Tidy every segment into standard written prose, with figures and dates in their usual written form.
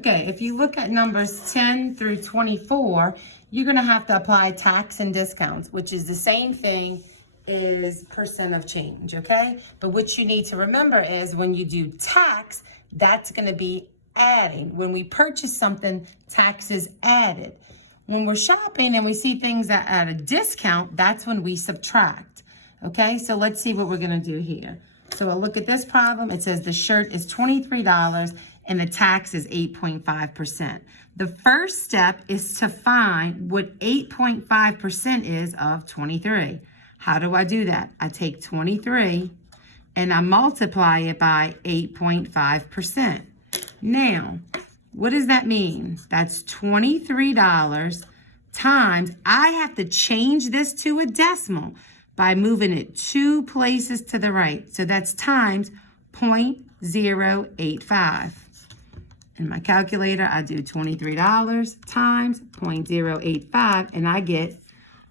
Okay, if you look at numbers 10 through 24, you're going to have to apply tax and discounts, which is the same thing as percent of change, okay? But what you need to remember is when you do tax, that's going to be adding. When we purchase something, tax is added. When we're shopping and we see things that at a discount, that's when we subtract, okay? So let's see what we're going to do here. So I'll look at this problem. It says the shirt is $23 and the tax is 8.5%. The first step is to find what 8.5% is of 23. How do I do that? I take 23 and I multiply it by 8.5%. Now, what does that mean? That's $23 times, I have to change this to a decimal by moving it 2 places to the right. So that's times 0.085. In my calculator, I do $23 times 0.085, and I get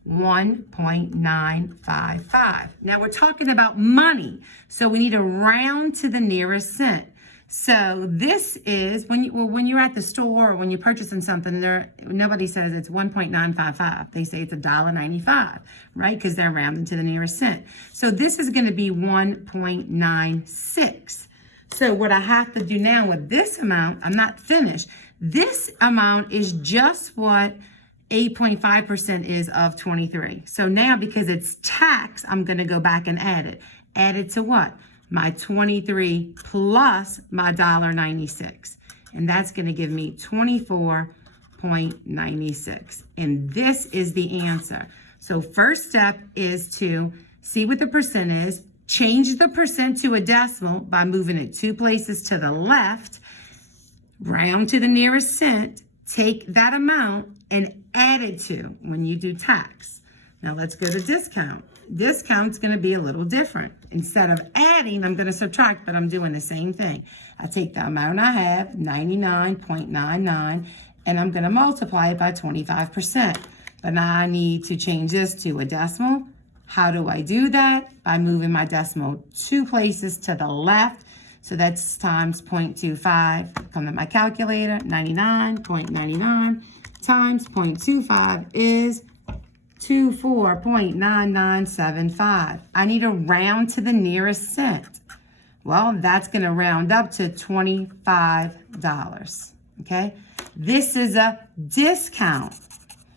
1.955. Now we're talking about money, so we need to round to the nearest cent. So this is when you're at the store or when you're purchasing something, nobody says it's 1.955. They say it's $1.95, right? Because they're rounding to the nearest cent. So this is going to be 1.96. So what I have to do now with this amount, I'm not finished. This amount is just what 8.5% is of 23. So now because it's tax, I'm going to go back and add it. Add it to what? My 23 plus my $1.96. And that's going to give me 24.96. And this is the answer. So first step is to see what the percent is, change the percent to a decimal by moving it 2 places to the left, round to the nearest cent, take that amount and add it to when you do tax. Now let's go to discount. Discount's going to be a little different. Instead of adding, I'm going to subtract, but I'm doing the same thing. I take the amount I have, 99.99, and I'm going to multiply it by 25%. But now I need to change this to a decimal. How do I do that? By moving my decimal 2 places to the left. So that's times 0.25. Come to my calculator, 99.99 times 0.25 is 24.9975. I need to round to the nearest cent. Well, that's going to round up to $25, okay? This is a discount,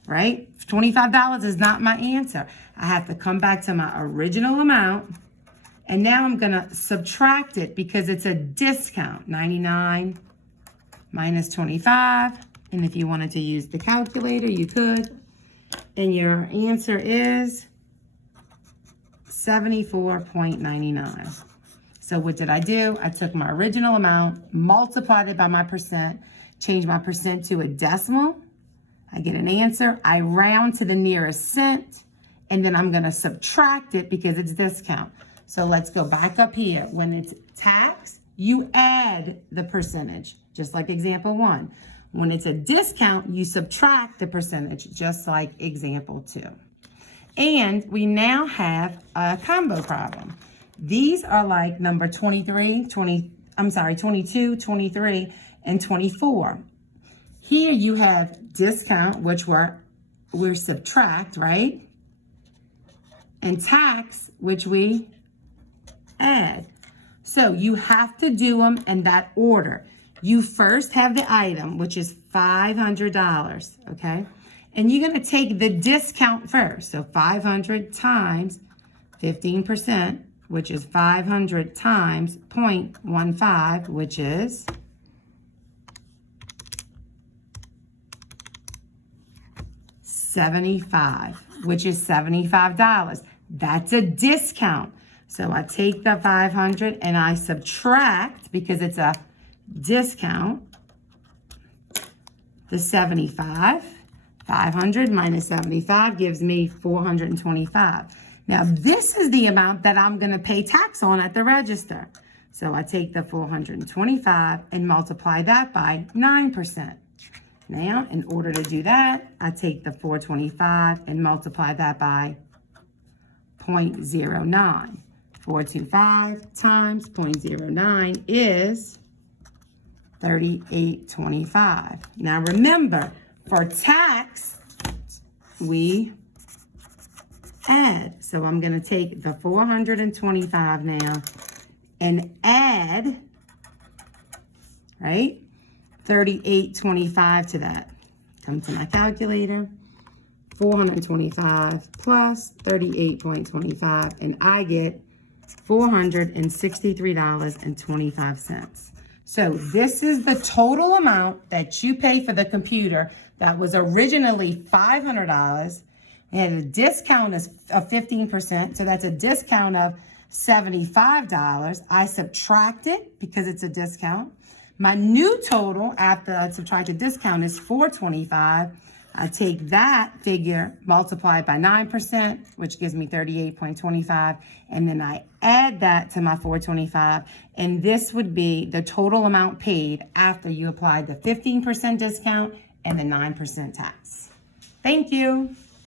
right? $25 is not my answer. I have to come back to my original amount, and now I'm going to subtract it because it's a discount. 99 minus 25, and if you wanted to use the calculator, you could. And your answer is 74.99. So what did I do? I took my original amount, multiplied it by my percent, changed my percent to a decimal. I get an answer. I round to the nearest cent, and then I'm going to subtract it because it's discount. So let's go back up here. When it's tax, you add the percentage, just like example 1. When it's a discount, you subtract the percentage, just like example 2. And we now have a combo problem. These are like number 22, 23, and 24. Here you have discount, which we're subtract, right? And tax, which we add. So you have to do them in that order. You first have the item, which is $500, okay? And you're going to take the discount first. So 500 times 15%, which is 500 times 0.15, which is $75, which is $75. That's a discount. So I take the 500 and I subtract, because it's a discount, the 75. 500 minus 75 gives me 425. Now this is the amount that I'm going to pay tax on at the register. So I take the 425 and multiply that by 9%. Now, in order to do that, I take the 425 and multiply that by 0.09. 425 times 0.09 is $38.25. Now remember, for tax, we add. So I'm going to take the 425 now and add, right, 38.25 to that. Come to my calculator. 425 plus 38.25, and I get $463.25. So this is the total amount that you pay for the computer that was originally $500. And a discount of 15%, so that's a discount of $75. I subtract it because it's a discount. My new total after I subtract the discount is $425. I take that figure, multiply it by 9%, which gives me 38.25, and then I add that to my 425, and this would be the total amount paid after you applied the 15% discount and the 9% tax. Thank you.